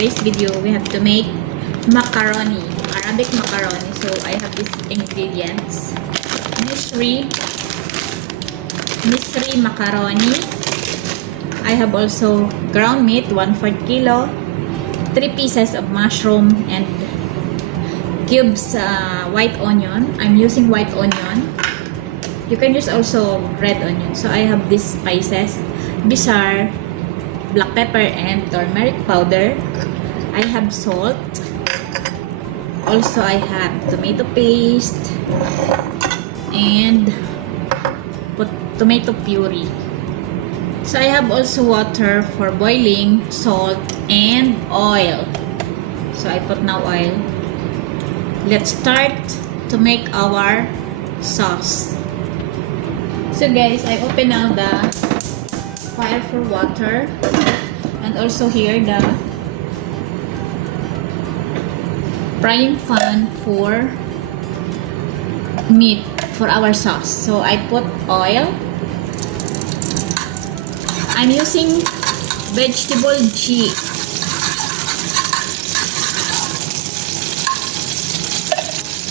today's video, we have to make macaroni, Arabic macaroni. So I have these ingredients: Misri macaroni. I have also ground meat, 1/4 kilo, 3 pieces of mushroom, and cubes white onion. I'm using white onion. You can use also red onion. So I have these spices: bizarre, black pepper, and turmeric powder. I have salt. Also, I have tomato paste and tomato puree. So I have also water for boiling, salt, and oil. So I put now oil. Let's start to make our sauce. So guys, I open now the fire for water, and also here the frying pan for meat for our sauce. So I put oil. I'm using vegetable ghee.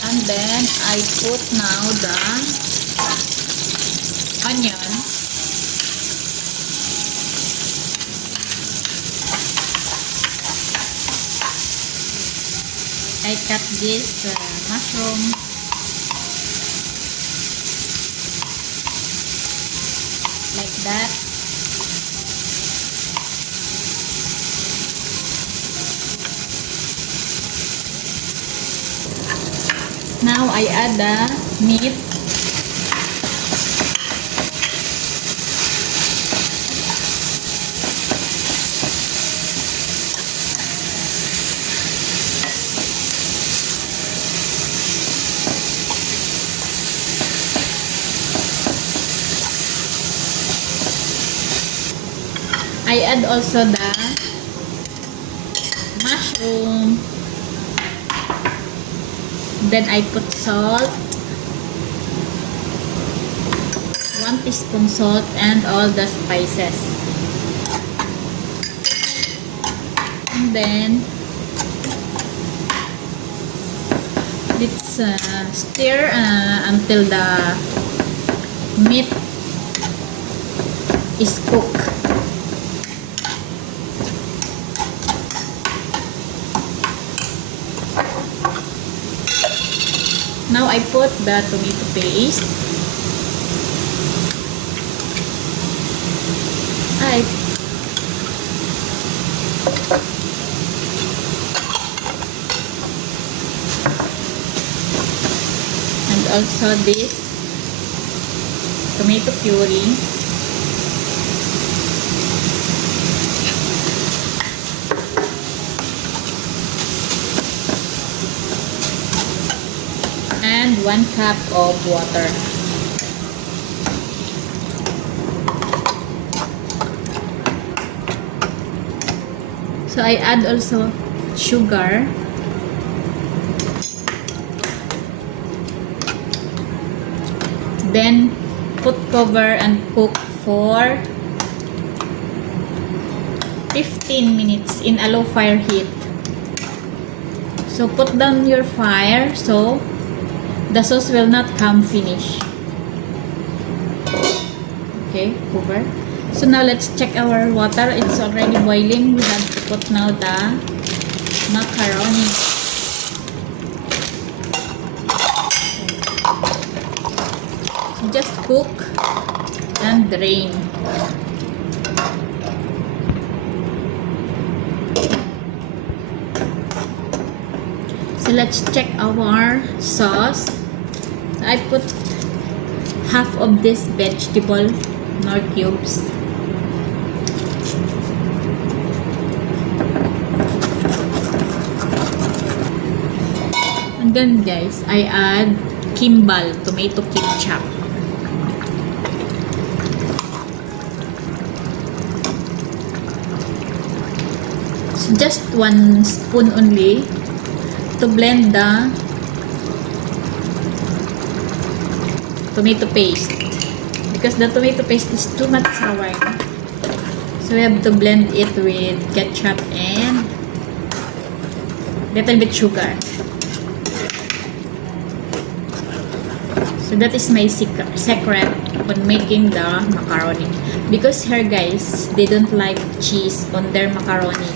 And then I put now the onion. I cut this mushroom. Like that. Now I add the meat. I add also the mushroom. Then I put salt, 1 teaspoon salt, and all the spices. And then let's stir until the meat is cooked. Now I put the tomato paste. And also this tomato puree. And 1 cup of water. So I add also sugar. Then put cover and cook for 15 minutes in a low fire heat. So put down your fire so the sauce will not come finished. Okay, cover. So now let's check our water. It's already boiling. We have to put now the macaroni. So just cook and drain. So let's check our sauce. I put half of this vegetable knorr cubes. And then guys, I add kimbal, tomato ketchup. So just 1 spoon only to blend the tomato paste, because the tomato paste is too much sour. So we have to blend it with ketchup and little bit sugar. So that is my secret on making the macaroni. Because here guys, they don't like cheese on their macaroni.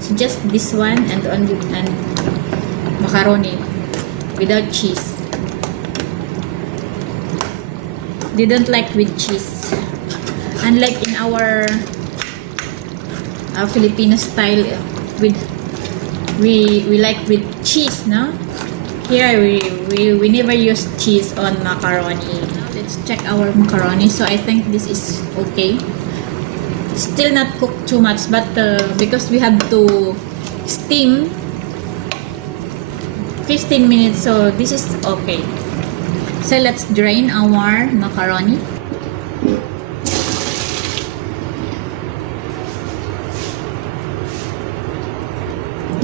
So just this one and macaroni without cheese. They don't like with cheese. Unlike in our Filipino style, with we like with cheese, no? Here we never use cheese on macaroni. Now let's check our macaroni. So I think this is okay. Still not cooked too much, but because we have to steam 15 minutes, so this is okay. So let's drain our macaroni.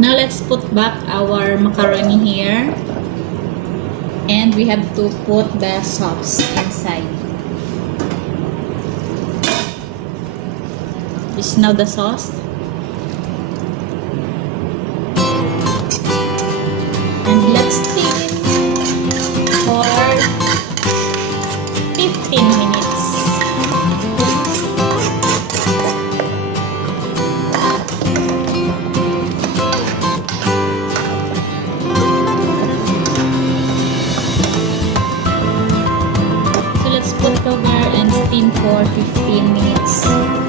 Now let's put back our macaroni here, and we have to put the sauce inside. This is now the sauce, and let's steam for 15 minutes. Put cover and steam for 15 minutes.